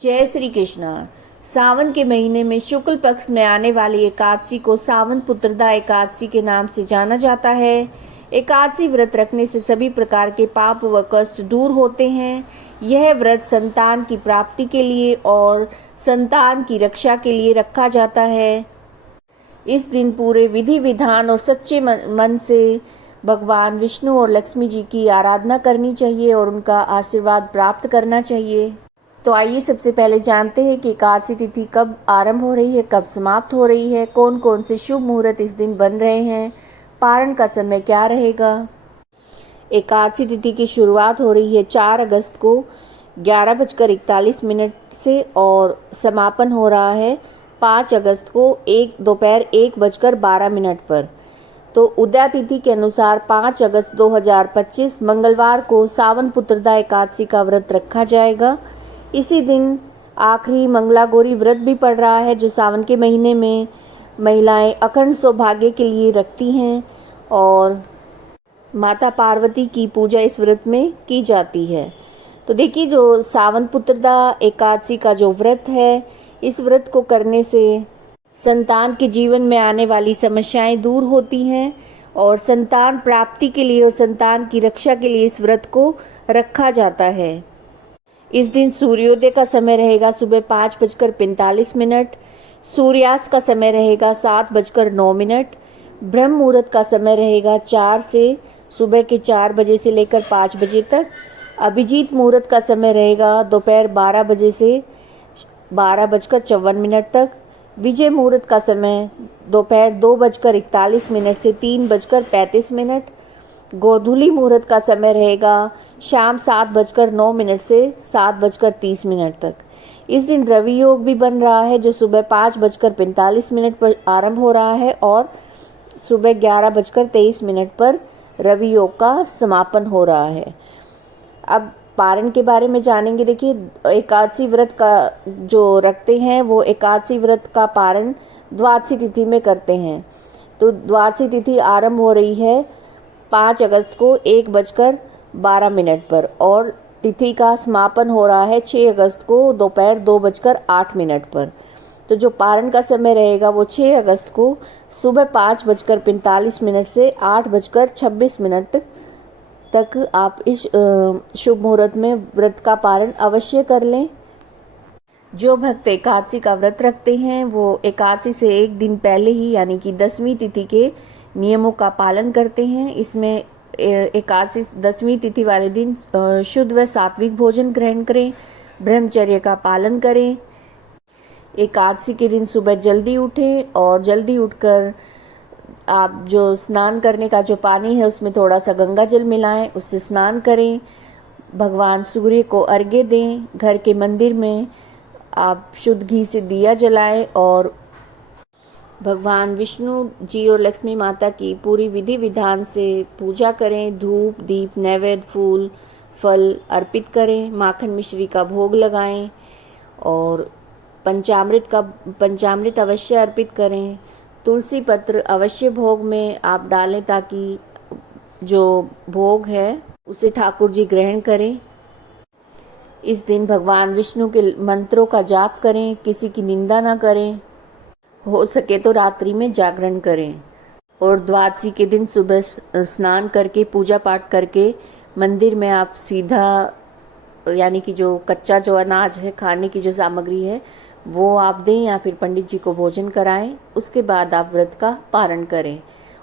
जय श्री कृष्णा। सावन के महीने में शुक्ल पक्ष में आने वाली एकादशी को सावन पुत्रदा एकादशी के नाम से जाना जाता है। एकादशी व्रत रखने से सभी प्रकार के पाप व कष्ट दूर होते हैं। यह व्रत संतान की प्राप्ति के लिए और संतान की रक्षा के लिए रखा जाता है। इस दिन पूरे विधि विधान और सच्चे मन से भगवान विष्णु और लक्ष्मी जी की आराधना करनी चाहिए और उनका आशीर्वाद प्राप्त करना चाहिए। तो आइए सबसे पहले जानते हैं कि एकादशी तिथि कब आरंभ हो रही है, कब समाप्त हो रही है, कौन कौन से शुभ मुहूर्त इस दिन बन रहे हैं, पारण का समय क्या रहेगा। एकादशी तिथि की शुरुआत हो रही है 4 अगस्त को 11:41 से और समापन हो रहा है 5 अगस्त को दोपहर 1:12 पर। तो उदय तिथि के अनुसार 5 अगस्त 2025 मंगलवार को सावन पुत्रदा एकादशी का व्रत रखा जाएगा। इसी दिन आखिरी मंगला गौरी व्रत भी पड़ रहा है, जो सावन के महीने में महिलाएं अखंड सौभाग्य के लिए रखती हैं और माता पार्वती की पूजा इस व्रत में की जाती है। तो देखिए, जो सावन पुत्रदा एकादशी का जो व्रत है, इस व्रत को करने से संतान के जीवन में आने वाली समस्याएं दूर होती हैं और संतान प्राप्ति के लिए और संतान की रक्षा के लिए इस व्रत को रखा जाता है। इस दिन सूर्योदय का समय रहेगा सुबह 5:45, सूर्यास्त का समय रहेगा 7:09, ब्रह्म मुहूर्त का समय रहेगा 4 से सुबह के 4 बजे से लेकर 5 बजे तक। अभिजीत मुहूर्त का समय रहेगा दोपहर 12 बजे से 12:54 तक। विजय मुहूर्त का समय दोपहर 2:41 से 3:35। गोधूली मुहूर्त का समय रहेगा शाम 7:09 से 7:30 तक। इस दिन रवि योग भी बन रहा है, जो सुबह 5:45 पर आरंभ हो रहा है और सुबह 11:23 पर रवि योग का समापन हो रहा है। अब पारण के बारे में जानेंगे। देखिए, एकादशी व्रत का जो रखते हैं वो एकादशी व्रत का पारण द्वादशी तिथि में करते हैं। तो द्वादशी तिथि आरंभ हो रही है 5 अगस्त को 1:12 पर और तिथि का समापन हो रहा है 6 अगस्त को दोपहर 2:08 पर। तो जो पारण का समय रहेगा वो 6 अगस्त को सुबह 5:45 से 8:26 तक आप इस शुभ मुहूर्त में व्रत का पारण अवश्य कर लें। जो भक्त एकादशी का व्रत रखते हैं वो एकादशी से एक दिन पहले ही यानी कि 10वीं तिथि के नियमों का पालन करते हैं। इसमें एकादशी 10वीं तिथि वाले दिन शुद्ध व सात्विक भोजन ग्रहण करें, ब्रह्मचर्य का पालन करें। एकादशी के दिन सुबह जल्दी उठें और जल्दी उठकर आप जो स्नान करने का जो पानी है उसमें थोड़ा सा गंगा जल मिलाएं, उससे स्नान करें। भगवान सूर्य को अर्घ्य दें। घर के मंदिर में आप शुद्ध घी से दिया जलाएं और भगवान विष्णु जी और लक्ष्मी माता की पूरी विधि विधान से पूजा करें। धूप दीप नैवेद्य फूल फल अर्पित करें। माखन मिश्री का भोग लगाएं और पंचामृत अवश्य अर्पित करें। तुलसी पत्र अवश्य भोग में आप डालें ताकि जो भोग है उसे ठाकुर जी ग्रहण करें। इस दिन भगवान विष्णु के मंत्रों का जाप करें, किसी की निंदा ना करें, हो सके तो रात्रि में जागरण करें। और द्वादशी के दिन सुबह स्नान करके पूजा पाठ करके मंदिर में आप सीधा यानी कि जो कच्चा जो अनाज है, खाने की जो सामग्री है वो आप दें या फिर पंडित जी को भोजन कराएं। उसके बाद आप व्रत का पारण करें।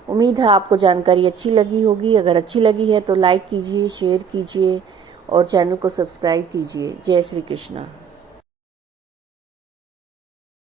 उम्मीद है आपको जानकारी अच्छी लगी होगी। अगर अच्छी लगी है तो लाइक कीजिए, शेयर कीजिए और चैनल को सब्सक्राइब कीजिए। जय श्री कृष्णा।